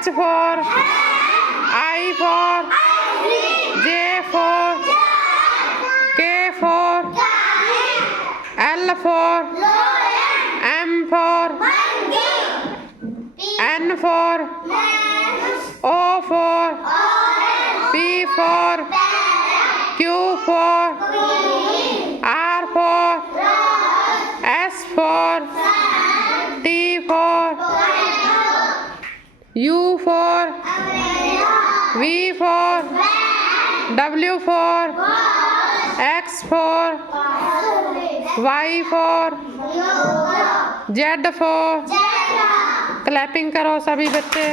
H for I for J for K for L for M for N for O for P for Q for R for S for T for U for V for W for X for Y for Z for clapping करो सभी बच्चे।